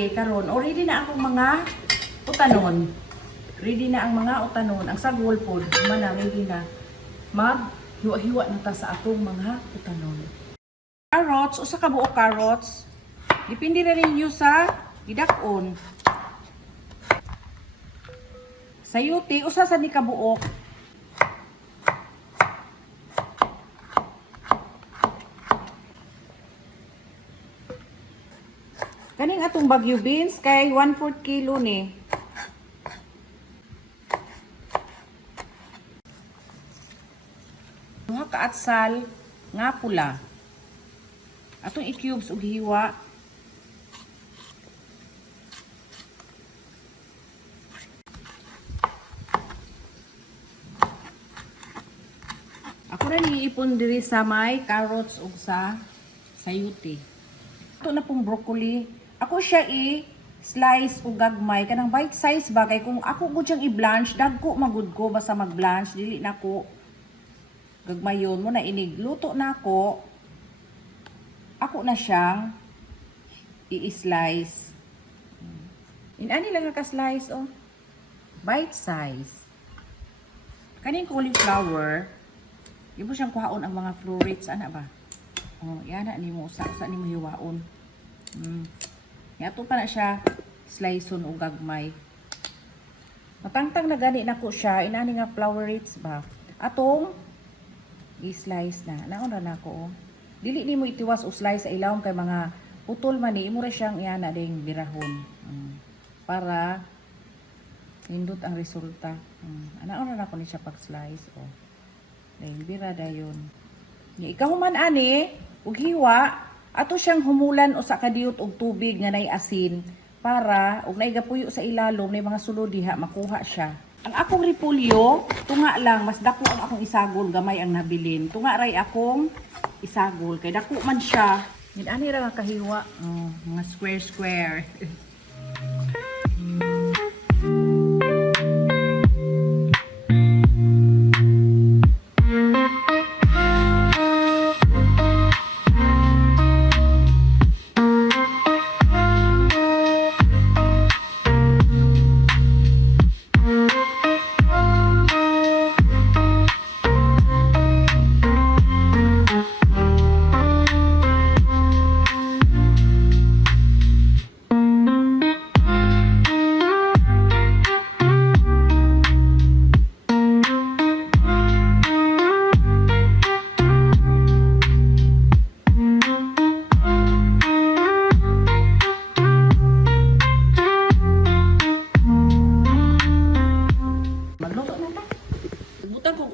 gabi karon already na akong mga utanon. Ready na ang mga utanon. Ang sagol pod mana ready na. Mag hiwa-hiwa na ta sa atong mga utanon. Carrots, usa ka buok carrots. Depende na ninyo sa gidak-on. Sayuti, usa sa ni ka buok. Kaning atong Baguio beans kay 1/4 kilo ni. Duha ka atsal nga pula. Atong i-cubes ug hiwa. Ako na niipon diri sa may carrots ug sa sayuti. Ito na pong broccoli. Ako siya i-slice o gagmay. Kanang bite size ba? Kaya kung ako ko siyang i-blanch, dagko magud ko. Basta mag-blanch, dili na ko. Gagmayon mo na inigluto na ako. Ako na siyang i-slice. Inani lang ka slice, oh. Bite size. Kaning cauliflower, di mo siyang kuhaon ang mga florets. Ana ba? Oh, yan na ni mo. Usa ni mo hiwaon. Yato pa na siya sliceon o gagmay. Matangtang na gani na ko siya. Inani nga flowerets ba? Atong i-slice na. Nauna na ko. Oh. Dili ni mo itiwas o slice sa ilawom kay mga putol man ni. Imo ra siyang iyana ding birahon. Para hindot ang resulta. Nauna na ko ni siya pag-slice. Oh. Dahil bira dayon. Ikaw man ani, ug hiwa. Ato siyang humulan o sa kadiyot og tubig nga nay asin para og naigapuyo sa ilalom nay mga sulod diha makuha siya. Ang akong repolyo, tunga lang mas dako ang akong isagol gamay ang nabilin. Tunga ray akong isagol kay dako man siya. Ani ra nga kahiwa, mga square.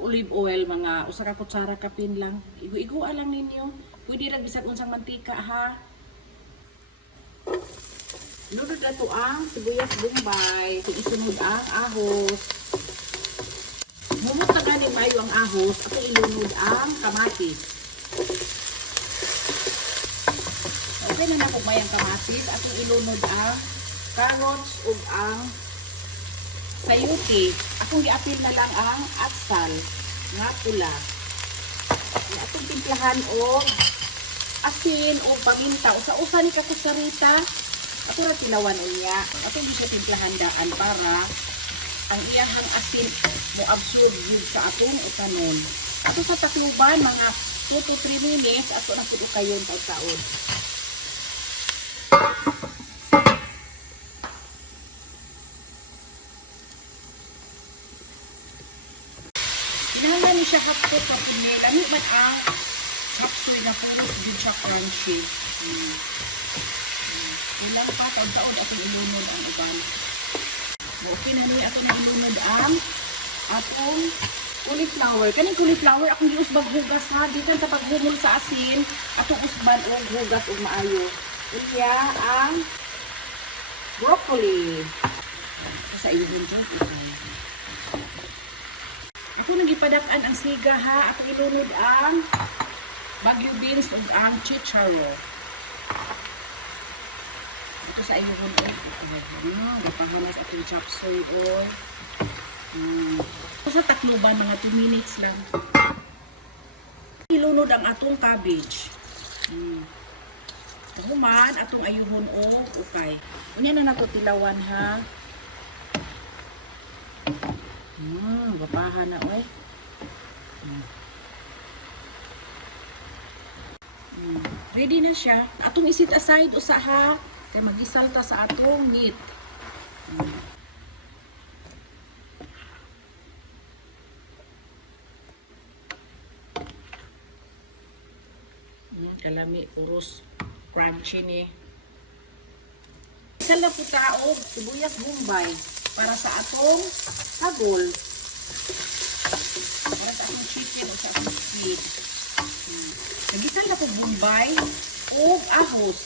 Olive oil, mga usa ka kutsara kapin lang. Igu-igua lang ninyo. Pwede ra bisan unsang mantika ha. Lunod na to ang sibuyas bombay. Isunod ang ahos. Mumot na ganing mayo ang ahos. Ato ilunod ang kamatis. Okay na nakugmay ang kamatis. Ato ilunod ang carrots ug ang sayuti. Akong giapil na lang ang atsal nga pula. Atong timplahan og asin o paminta. Usa-usa ni kakusarita. Ato ra tilawan unya. Atong siya timplahan daan para ang iyahang asin mo absorb yun sa atong utanon. Ato sa takluban mga 2 to 3 minutes ato na pud kayon taud-taud. Hinahanglan ni siya hapot sa punil. Ano man ang chapsuy na puros din siya crunchy. Ilang pa, taon-taon atong ilunod ang uban. Okay na niya atong ilunod ang atong cauliflower. Kaning cauliflower akong giusbag hugas ha. Dikan sa paghumol sa asin, atong usban og hugas og maayo. Iya ang broccoli. Sa iyo din dyan. Ako nagipadak-an ang siga ha. Ako ilunod ang Baguio beans ug ang chicharo. Ito sa iyo ron. Ipahamas atong chop suey oil. Ito sa takluban mga 2 minutes lang. Ilunod ang atong cabbage. Human atong ayuhon o ukay. Unya na nato tilawan ha. Bapahan na oy. Ready na siya. Atong isit aside usa ha. Kay magisalta sa atong meat. Kalami puros crunchy ni. Sala po taog sibuyas bombay para sa atong sagol. Para sa atong chicken o sa atong squid. Nagisal na po bombay o ahos.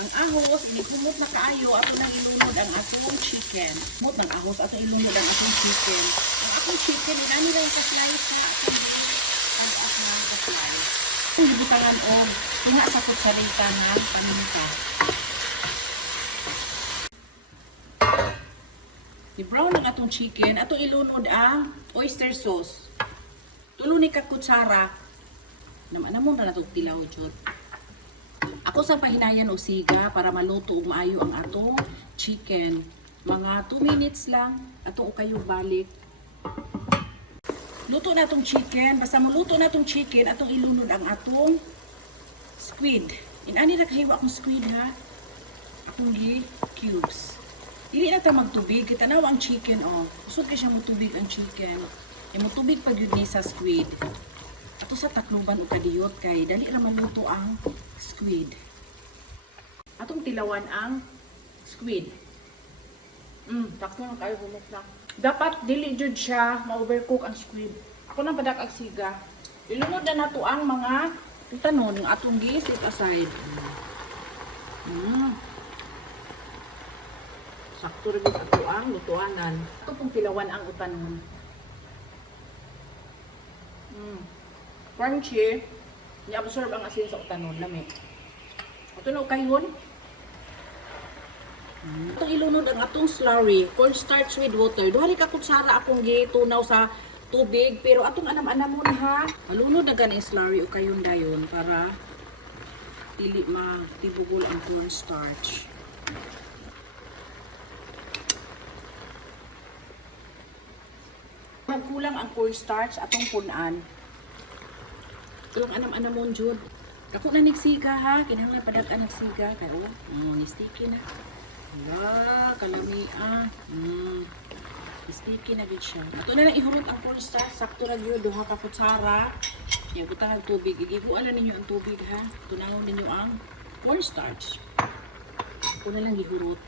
Ang ahos, inikumot na kaayo, ato nang ilunod ang atong chicken. Kumot ng ahos, ato ilunod ang atong chicken. Ang atong chicken, inani lang sa slice na atong ang atong sa slice. Kung hibutangan o, tunga sa kutsarita na paminta. I-brown ang atong chicken, ato ilunod ang oyster sauce. Tulo ni kakutsara. Naman na natong tilaw, Jod. Ako sa pahinayan o siga para maluto o maayo ang atong chicken. Mga 2 minutes lang, ato o kayo balik. Luto na itong chicken. Basta maluto na itong chicken, atong ilunod ang atong squid. Inani na kahiwa akong squid ha. Akong cubes. Dili na tayo magtubig. Kitanaw ang chicken o. Usod ka siya magtubig ang chicken. E magtubig pag yun ni sa squid. Ato sa takluban o kadiyot kay dali ra maluto ang squid. Atong tilawan ang squid. Takto na kayo humok lang. Dapat dili jud siya ma-overcook ang squid. Ako nang padak ang siga. Ilunod na nato ang mga tanon ng atong gi-set aside. Sakto rin ato ang lutuanan. Ito pong tilawan ang utanon. Crunchy. I-absorb ang asin sa utanon. Lami. Ito na kayon. Ito ilunod ang atong slurry. Cornstarch with water. Duhali ka kutsara akong gitunaw sa tubig. Pero atong anam-anamon ha. Malunod na ganing slurry o kayon dayon para dili matibugol ang cornstarch. Magkulang ang cornstarch atong punan. Kulang anam-anamon jud. Ako na nagsiga ha. Kinahanglan padak ang nagsiga. Pero ni sticky na. Wala, kalami sticky na gid siya. Ato na lang ihurot ang cornstarch. Sakto na gyud duha ka kutsara. Yan butang ang tubig. Igigualan ninyo ang tubig ha. Tunawon ninyo ang cornstarch. Ako na lang ihurot.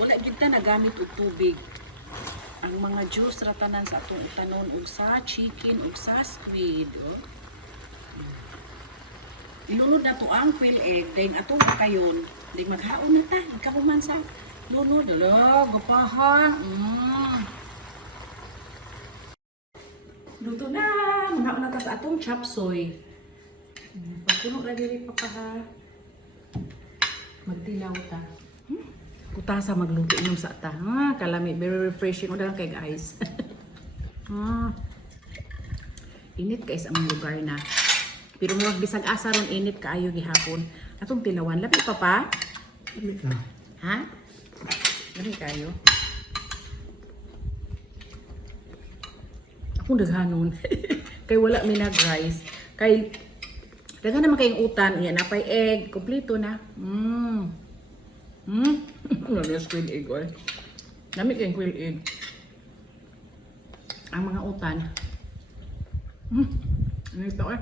Wala gid ta nagamit og tubig. Ang mga juice ratanan sa atong utanon ug sa chicken ug sa squid. Ilunod na to ang quail egg. Then atong kayon. Then maghaon na ta. Magkahuman sa lunod. Ala, gapaha. Luto na. Maghaon na ta sa atong chop suey. Pagpuno na diri pa ha. Magdilaw ta. Kutasa magluto inyong sa ta. Kalami. Very refreshing. O lang kay guys. Init guys ang lugar na. Pero may bisag asa ron init kaayo gihapon. Atong tilawan. Labi pa pa? Lamig na. Ha? Labi kayo? Akong daghanon. Kay wala minag rice. Kay daghan naman kayong utan. Yan, napay egg. Kompleto na. Ano yung squid egg oil? Lamig yung quail egg. Ang mga utan. Ano ito eh?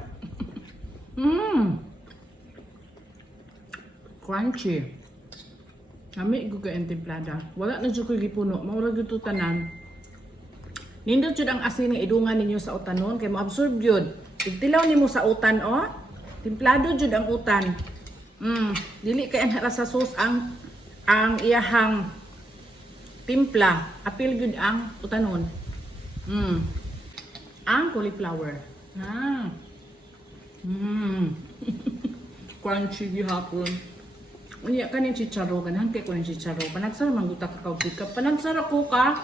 Crunchy. Kami ko kay templada. Wala na jud ko gipuno. Maura gyud to tanan. Nindot jud ang asin nga idungan ninyo sa utanon kay mo-absorb jud. Igtilaw nimo sa utan oh. Templado jud ang utan. Dili kay ana sa sauce ang iyahang timpla. Apil jud ang utanon. Ang cauliflower. Crunchy gihapon. Unya kanin chicharo ganahan kay kunin chicharo. Panagsara mangguta ka ka. Panagsara ko ka.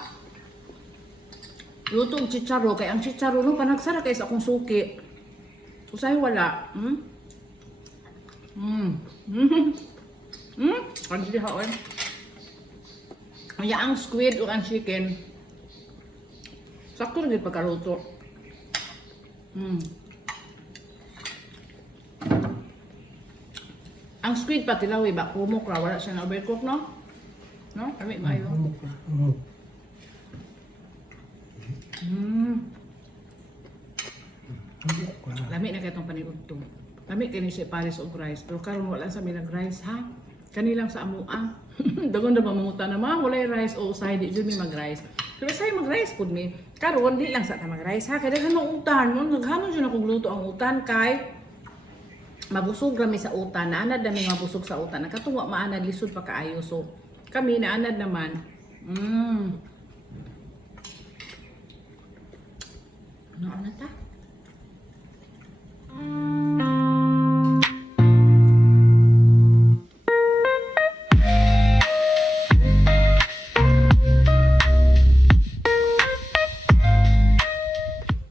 Luto og chicharo kay ang chicharo no panagsara kay sa akong suki. Usay wala. Kanji haon. Kaya ang squid o ang chicken, sakto rin pagkaluto. Ang squid pati lawi ba kumok ra wala siya na overcook no? No? Kami maayo. Lami na katong panigudto. Lami kini si Paris og rice, pero karon wala sa milang rice ha. Kanilang sa amuang. Dagon na mamungutan na ma, walay rice o usahay di jud mi mag-rice. Pero say mag-rice pud mi. Karon di lang sa ta mag-rice ha, kay daghan ng utan, no naghanon jud akong luto ang utan kay mabusog rami sa utan, naanad na may mabusog sa utan. Nakatuwa maanad lisod pa kaayo. So kami naanad naman. Ano na ta?